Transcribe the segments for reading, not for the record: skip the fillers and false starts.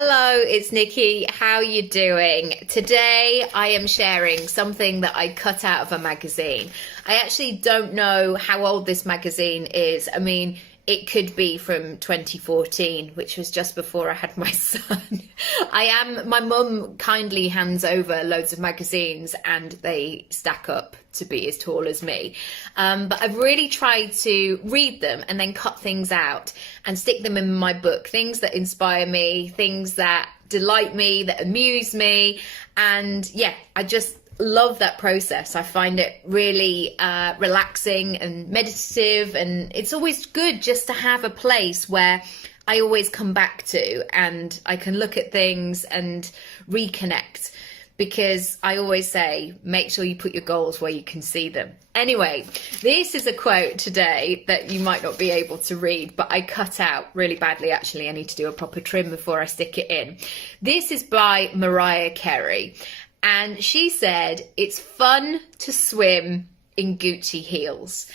Hello, it's Nikki. How you doing? Today I am sharing something that I cut out of a magazine. I actually don't know how old this magazine is. I mean, it could be from 2014, which was just before I had my son. My mum kindly hands over loads of magazines and they stack up to be as tall as me. But I've really tried to read them and then cut things out and stick them in my book. Things that inspire me, things that delight me, that amuse me. And yeah, I just love that process. I find it really relaxing and meditative, and it's always good just to have a place where I always come back to and I can look at things and reconnect, because I always say make sure you put your goals where you can see them. Anyway, this is a quote today that you might not be able to read, but I cut out really badly. Actually, I need to do a proper trim before I stick it in. This is by Mariah Carey. And she said, "It's fun to swim in Gucci heels."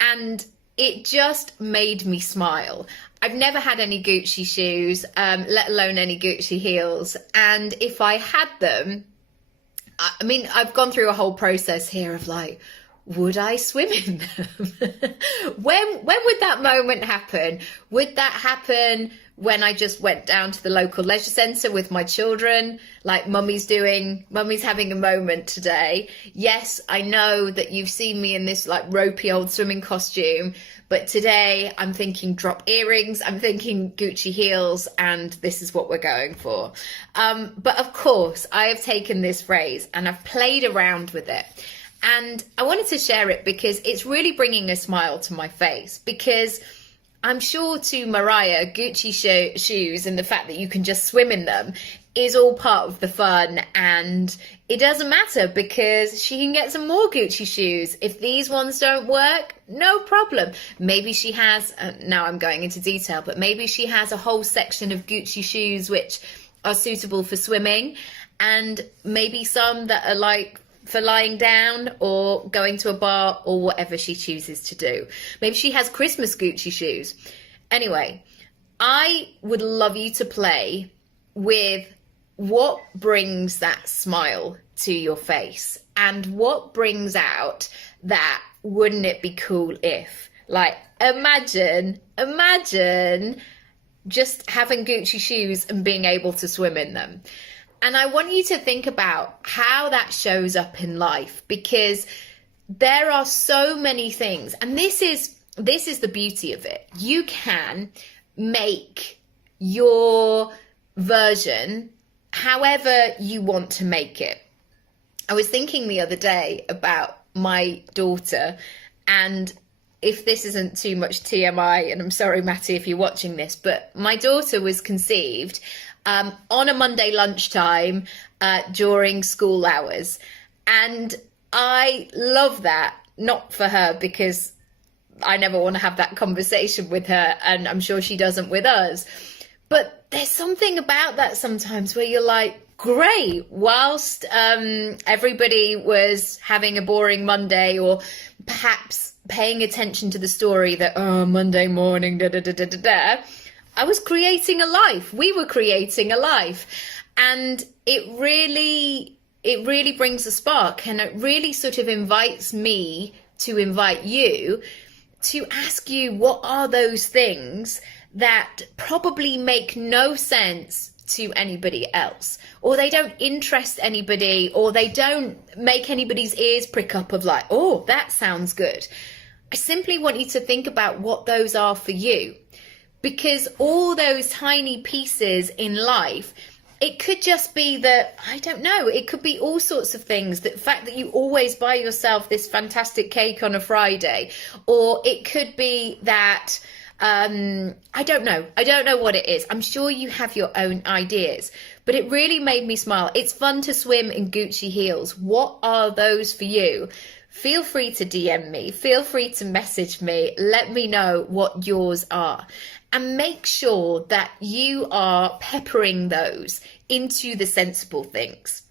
And it just made me smile. I've never had any Gucci shoes, let alone any Gucci heels. And if I had them, I mean, I've gone through a whole process here of like, would I swim in them? When would that moment happen? Would that happen when I just went down to the local leisure centre with my children, like mummy's having a moment today? Yes, I know that you've seen me in this like ropey old swimming costume, but today I'm thinking drop earrings, I'm thinking Gucci heels, and this is what we're going for. But of course, I have taken this phrase and I've played around with it. And I wanted to share it because it's really bringing a smile to my face, because I'm sure to Mariah, Gucci shoes and the fact that you can just swim in them is all part of the fun, and it doesn't matter because she can get some more Gucci shoes. If these ones don't work, no problem. Maybe she has, now I'm going into detail, but maybe she has a whole section of Gucci shoes which are suitable for swimming, and maybe some that are like for lying down or going to a bar or whatever she chooses to do. Maybe she has Christmas Gucci shoes. Anyway, I would love you to play with what brings that smile to your face and what brings out that wouldn't it be cool if. Like, imagine just having Gucci shoes and being able to swim in them. And I want you to think about how that shows up in life, because there are so many things. And this is the beauty of it. You can make your version however you want to make it. I was thinking the other day about my daughter, and if this isn't too much TMI, and I'm sorry, Matty, if you're watching this, but my daughter was conceived on a Monday lunchtime during school hours. And I love that, not for her, because I never want to have that conversation with her, and I'm sure she doesn't with us. But there's something about that sometimes where you're like, great, whilst everybody was having a boring Monday, or perhaps paying attention to the story that, oh, Monday morning, da da da da da da, I was creating a life. We were creating a life. And it really brings a spark, and it really sort of invites me to invite you to ask you, what are those things that probably make no sense to anybody else, or they don't interest anybody, or they don't make anybody's ears prick up of like, oh, that sounds good. I simply want you to think about what those are for you. Because all those tiny pieces in life, it could just be that, I don't know, it could be all sorts of things. The fact that you always buy yourself this fantastic cake on a Friday, or it could be that, I don't know what it is. I'm sure you have your own ideas, but it really made me smile. It's fun to swim in Gucci heels. What are those for you? Feel free to DM me, feel free to message me, let me know what yours are. And make sure that you are peppering those into the sensible things.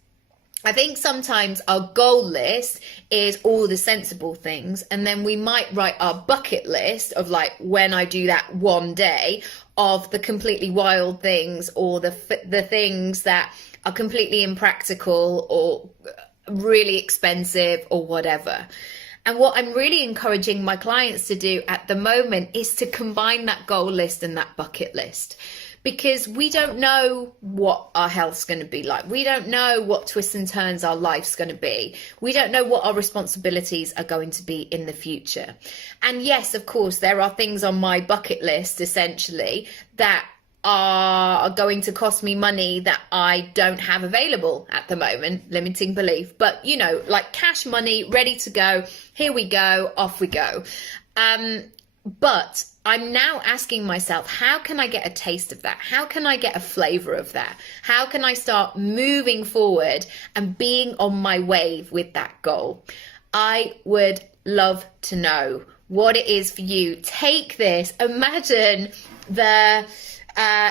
I think sometimes our goal list is all the sensible things, and then we might write our bucket list of like, when I do that one day, of the completely wild things, or the things that are completely impractical or really expensive or whatever. And what I'm really encouraging my clients to do at the moment is to combine that goal list and that bucket list, because we don't know what our health's going to be like. We don't know what twists and turns our life's going to be. We don't know what our responsibilities are going to be in the future. And yes, of course, there are things on my bucket list, essentially, that are going to cost me money that I don't have available at the moment, limiting belief. But, you know, like cash money, ready to go. Here we go, off we go. But I'm now asking myself, how can I get a taste of that? How can I get a flavor of that? How can I start moving forward and being on my wave with that goal? I would love to know what it is for you. Take this, imagine the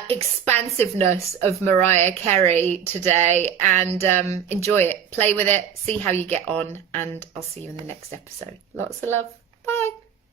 expansiveness of Mariah Carey today, and enjoy it, play with it, see how you get on, and I'll see you in the next episode. Lots of love. Bye.